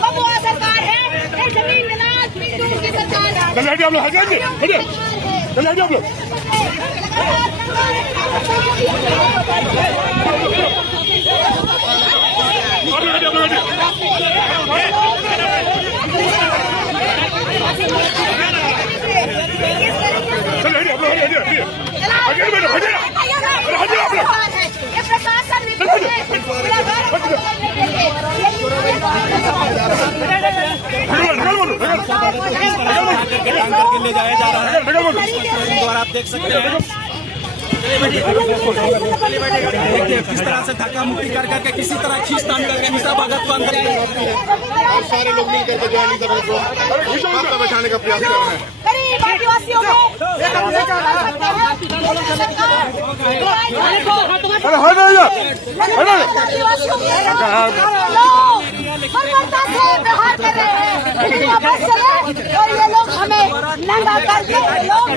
बबुआ सरकार है, ये जमीन मिलाद पिंटू की सरकार है। चलिए आप लोग हटिए, चलिए आप लोग। ले जाया जा रहा है द्वारा, आप देख सकते हैं देखिए किस तरह से धक्का मुक्की कर करके किसी तरह खींचतान करके हिसाब भगत को अंदर और सारे लोग मिल करके जो है बैठाने का प्रयास कर रहे हैं। गरीब आदिवासियों को बर्बरता से प्रहार कर रहे हैं। वापस चले और ये लोग हमें नंगा करके लोग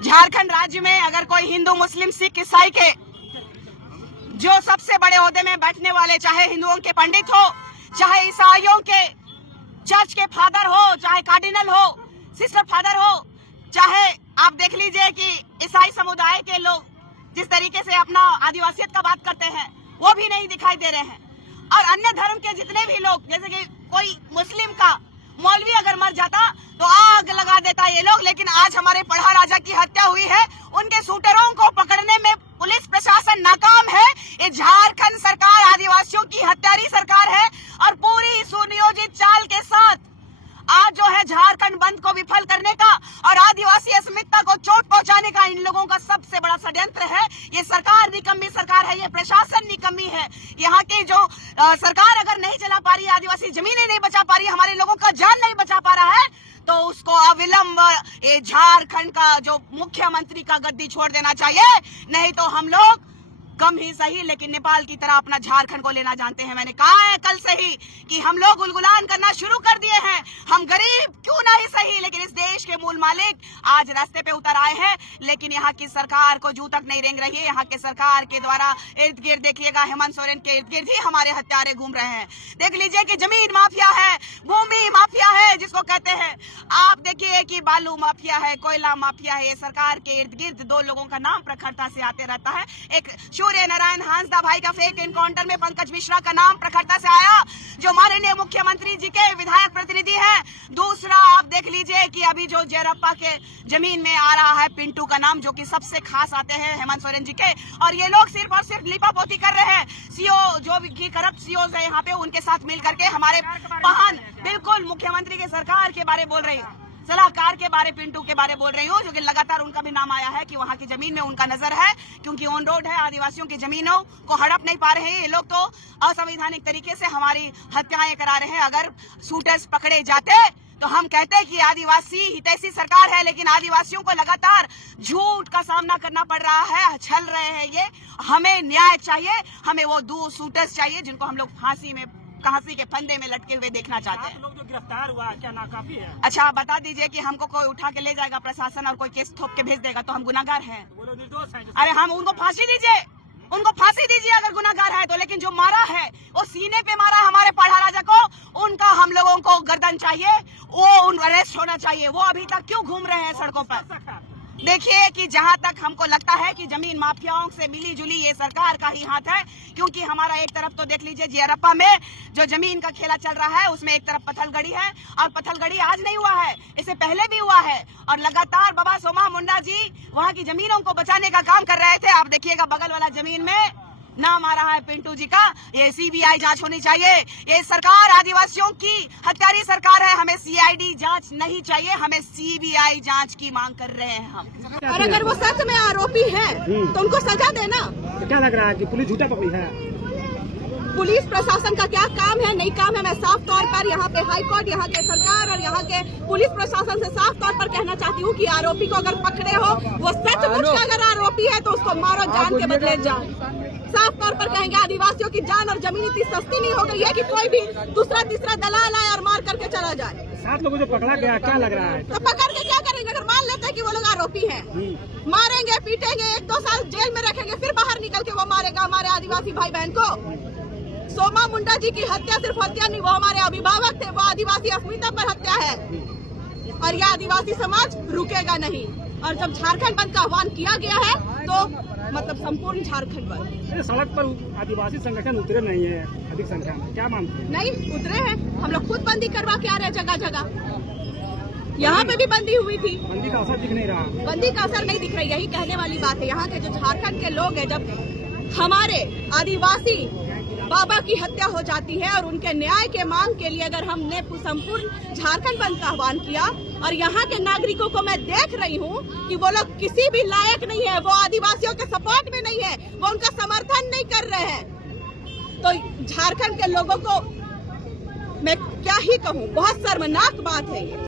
झारखंड राज्य में अगर कोई हिंदू मुस्लिम सिख ईसाई के जो सबसे बड़े ओहदे में बैठने वाले, चाहे हिंदुओं के पंडित हो, चाहे ईसाइयों के चर्च के फादर हो, चाहे कार्डिनल हो, सिस्टर फादर हो, चाहे आप देख लीजिए कि ईसाई समुदाय के लोग जिस तरीके से अपना आदिवासियत का बात करते हैं वो भी नहीं दिखाई दे रहे हैं। और अन्य धर्म के जितने भी लोग, जैसे कि कोई मुस्लिम का मौलवी अगर मर जाता तो आग लगा देता ये लोग, लेकिन आज हमारे पढ़ा राजा की हत्या हुई है, उनके शूटरों को पकड़ने में पुलिस प्रशासन नाकाम है। ये झारखंड सरकार आदिवासियों की हत्यारी सरकार है और पूरी सुनियोजित चाल के साथ आज जो है झारखंड बंद को विफल करने का और आदिवासी अस्मिता को चोट पहुंचाने का इन लोगों का सबसे बड़ा षड्यंत्र है। ये सरकार निकम्मी सरकार है, ये प्रशासन निकम्मी है। यहाँ की जो सरकार अगर नहीं चला पा रही, आदिवासी जमीनें नहीं बचा पा रही, हमारे लोगों का जान नहीं बचा पा रहा है, तो उसको अविलंब ये झारखंड का जो मुख्यमंत्री का गद्दी छोड़ देना चाहिए, नहीं तो हम लोग कम ही सही लेकिन नेपाल की तरह अपना झारखंड को लेना जानते हैं। मैंने कहा है कल से ही कि हम लोग गुलगुलान करना शुरू कर दिए हैं। हम गरीब क्यों ना ही सही, लेकिन इस देश के मूल मालिक आज रास्ते पे उतर आए हैं, लेकिन यहाँ की सरकार को जू तक नहीं रेंग रही है। यहाँ के सरकार के द्वारा इर्द गिर्द देखिएगा, हेमंत सोरेन के इर्द गिर्द ही हमारे हत्यारे घूम रहे हैं। देख लीजिए कि जमीन माफिया है, भूमि माफिया है जिसको कहते हैं, आप देखिए कि बालू माफिया है, कोयला माफिया है। ये सरकार के इर्द गिर्द दो लोगों का नाम प्रखरता से आते रहता है। एक सूर्य नारायण हांसदा भाई का फेक एनकाउंटर में पंकज मिश्रा का नाम प्रखरता से आया, जो माननीय मुख्यमंत्री जी के विधायक प्रतिनिधि हैं। दूसरा आप देख लीजिए कि अभी जो जेरप्पा के जमीन में आ रहा है पिंटू का नाम, जो कि सबसे खास आते हैं हेमंत सोरेन जी के, और ये लोग सिर्फ और सिर्फ लिपापोती कर रहे हैं। सीओ जो भी करप्ट सीओ है यहाँ पे, उनके साथ मिल करके हमारे वाहन बिल्कुल मुख्यमंत्री के सरकार के बारे बोल रही हूँ, सलाहकार के बारे, पिंटू के बारे बोल रही हूँ, जो कि लगातार उनका भी नाम आया है कि वहाँ की जमीन में उनका नजर है, क्योंकि ऑन रोड है। आदिवासियों की जमीनों को हड़प नहीं पा रहे हैं ये लोग, तो असंवैधानिक तरीके से हमारी हत्याएं करा रहे हैं। अगर शूटर्स पकड़े जाते तो हम कहते हैं कि आदिवासी हितैषी सरकार है, लेकिन आदिवासियों को लगातार झूठ का सामना करना पड़ रहा है, छल रहे हैं ये। हमें न्याय चाहिए, हमें वो दो शूटर्स चाहिए जिनको हम लोग फांसी के फंदे में लटके हुए देखना चाहते हैं। लोग जो गिरफ्तार हुआ क्या नाकाफी है? अच्छा आप बता दीजिए कि हमको कोई उठा के ले जाएगा प्रशासन और कोई केस थोप के भेज देगा तो हम गुनाहगार हैं? वो लोग निर्दोष हैं। अरे हम उनको फांसी दीजिए, उनको फांसी दीजिए अगर गुनाहगार है तो, लेकिन जो मारा है वो सीने पे मारा हमारे पढ़ा राजा को, उनका हम लोगों को गर्दन चाहिए, वो अरेस्ट होना चाहिए। वो अभी तक क्यों घूम रहे हैं सड़कों पर? देखिए कि जहां तक हमको लगता है कि जमीन माफियाओं से मिली जुली ये सरकार का ही हाथ है, क्योंकि हमारा एक तरफ तो देख लीजिए जियरप्पा में जो जमीन का खेला चल रहा है उसमें एक तरफ पत्थलगड़ी है, और पत्थलगड़ी आज नहीं हुआ है, इससे पहले भी हुआ है, और लगातार बाबा सोमा मुंडा जी वहां की जमीनों को बचाने का काम कर रहे थे। आप देखिएगा बगल वाला जमीन में नाम आ रहा है पिंटू जी का। ये सीबीआई जांच होनी चाहिए। ये सरकार आदिवासियों की हत्यारी सरकार है। हमें सीआईडी जांच नहीं चाहिए, हमें सीबीआई जांच की मांग कर रहे हैं हम। और अगर वो सच में आरोपी है तो उनको सजा देना। तो क्या लग रहा है कि पुलिस झूठा पकड़ी है? पुलिस प्रशासन का क्या काम है, नहीं काम है, मैं साफ तौर पर यहाँ पे हाई कोर्ट, यहाँ के सरकार और यहाँ के पुलिस प्रशासन से साफ तौर पर कहना चाहती हूँ कि आरोपी को अगर पकड़े हो, वो सचमुच का अगर आरोपी है तो उसको मारो, जान के बदले जान। साफ तौर पर कहेंगे आदिवासियों की जान और जमीन इतनी सस्ती नहीं हो गई है कि कोई भी दूसरा तीसरा दलाल आए और मार करके चला जाए। 7 लोगों को पकड़ा गया, क्या लग रहा है? तो पकड़ के क्या करेंगे? अगर मान लेते हैं कि वो लोग आरोपी हैं, मारेंगे, पीटेंगे, 1-2 साल जेल में रखेंगे, फिर बाहर निकल के वो मारेगा हमारे आदिवासी भाई बहन को। सोमा मुंडा जी की हत्या सिर्फ हत्या नहीं, वो हमारे अभिभावक थे, वो आदिवासी अस्मिता पर हत्या है, और यह आदिवासी समाज रुकेगा नहीं। और जब झारखंड बंद का आह्वान किया गया है तो मतलब संपूर्ण झारखंड बंद। सड़क पर आदिवासी संगठन उतरे नहीं है अधिक संख्या में, क्या मानते हैं? नहीं उतरे हैं, हम लोग खुद बंदी करवा के आ रहे हैं जगह जगह। यहाँ पे भी बंदी हुई थी, बंदी का असर दिख नहीं रहा। बंदी का असर नहीं दिख रहा, यही कहने वाली बात है। यहाँ के जो झारखंड के लोग हैं, जब हमारे आदिवासी बाबा की हत्या हो जाती है और उनके न्याय के मांग के लिए अगर हमने संपूर्ण झारखंड बंद का आह्वान किया, और यहाँ के नागरिकों को मैं देख रही हूँ कि वो लोग किसी भी लायक नहीं है, वो आदिवासियों के सपोर्ट में नहीं है, वो उनका समर्थन नहीं कर रहे हैं, तो झारखंड के लोगों को मैं क्या ही कहूँ, बहुत शर्मनाक बात है ये।